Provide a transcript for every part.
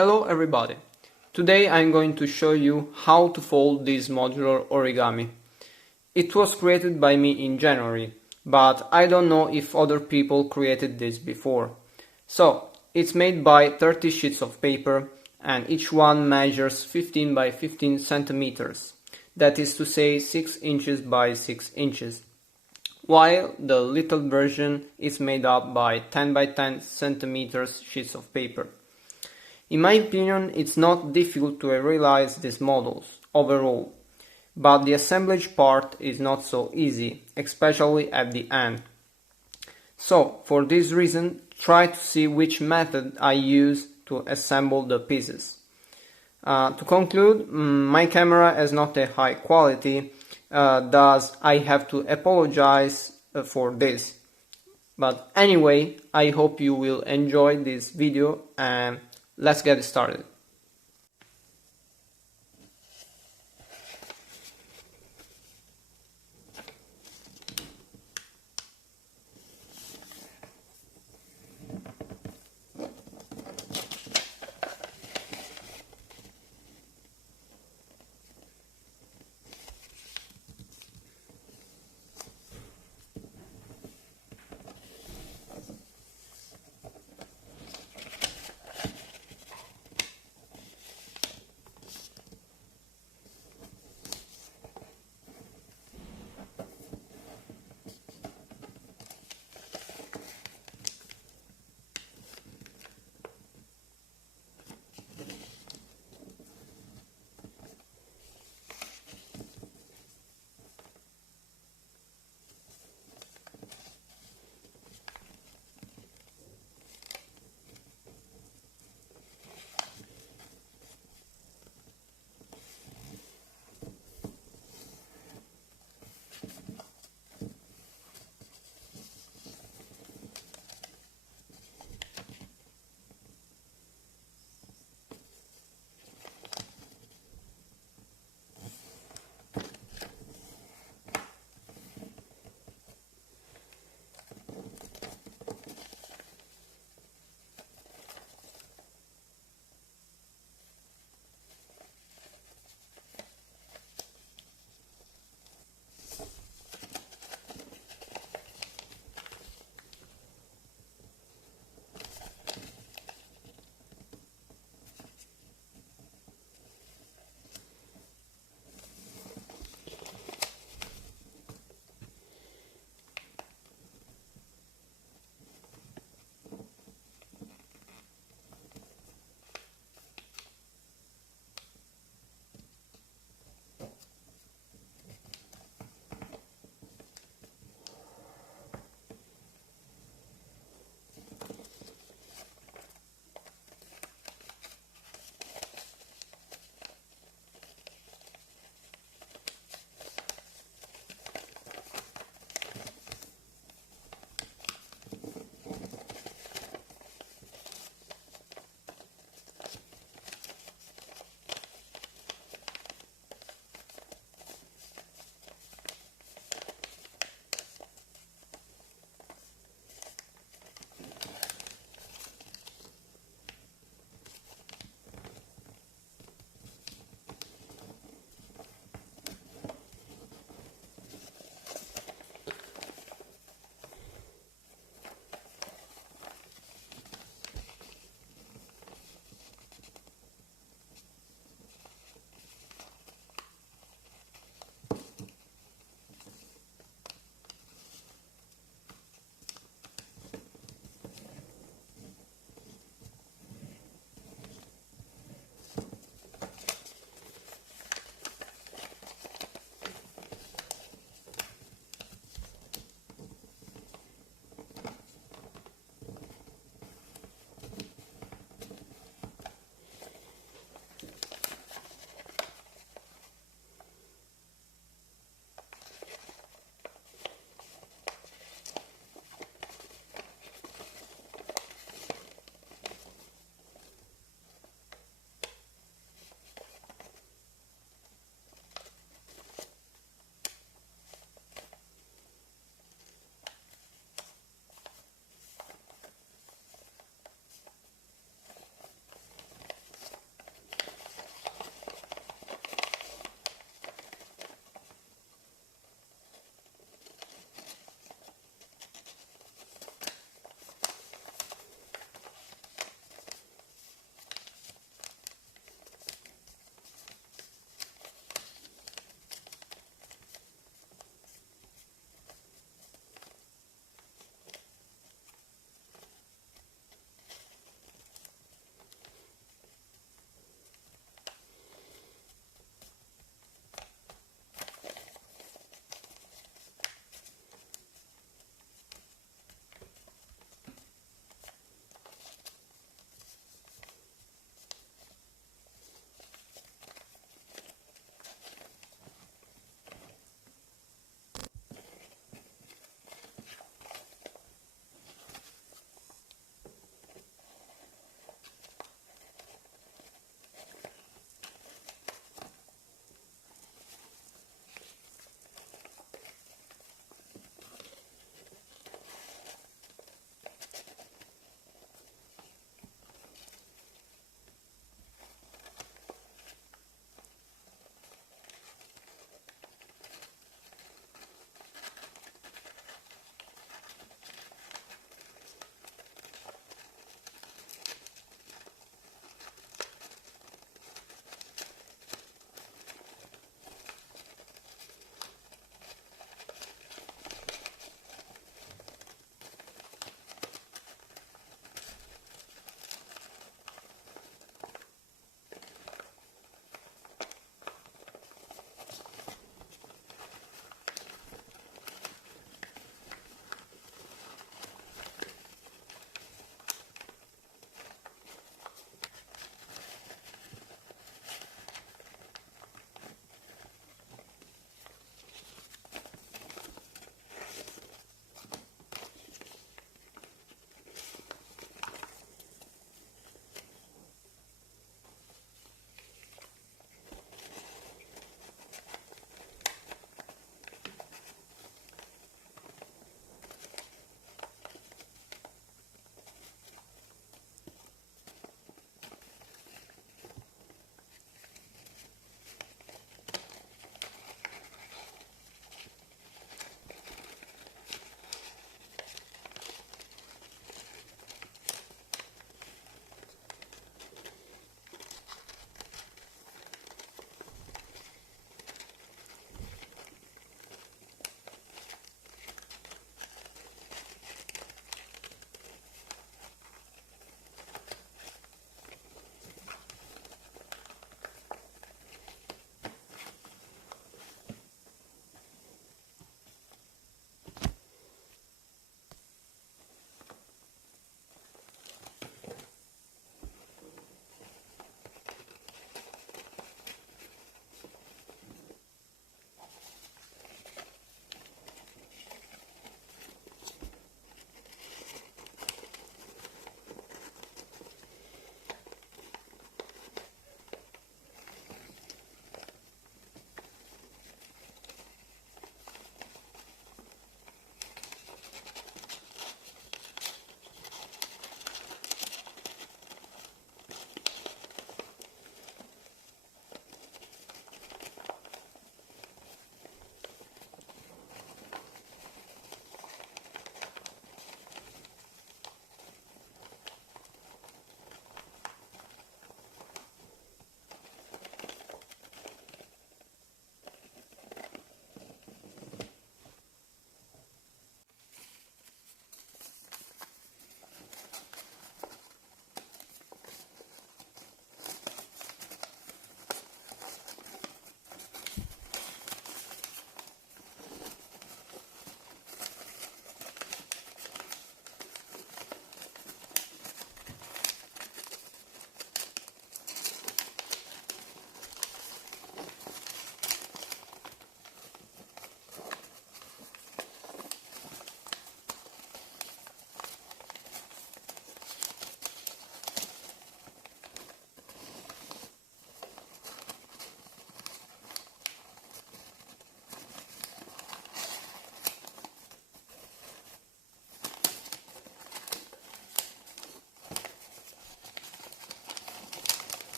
Hello everybody! Today I'm going to show you how to fold this modular origami. It was created by me in January, but I don't know if other people created this before. So, it's made by 30 sheets of paper and each one measures 15 by 15 centimeters. That is to say 6 inches by 6 inches. While the little version is made up by 10 by 10 centimeters sheets of paper. In my opinion, it's not difficult to realize these models overall, but the assemblage part is not so easy, especially at the end. So, for this reason, try to see which method I use to assemble the pieces. To conclude, my camera has not a high quality, thus I have to apologize for this. But anyway, I hope you will enjoy this video and let's get started.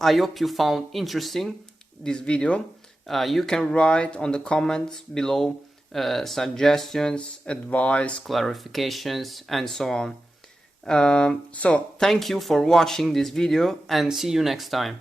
I hope you found interesting this video. You can write on the comments below suggestions, advice, clarifications, and so on. So thank you for watching this video and see you next time.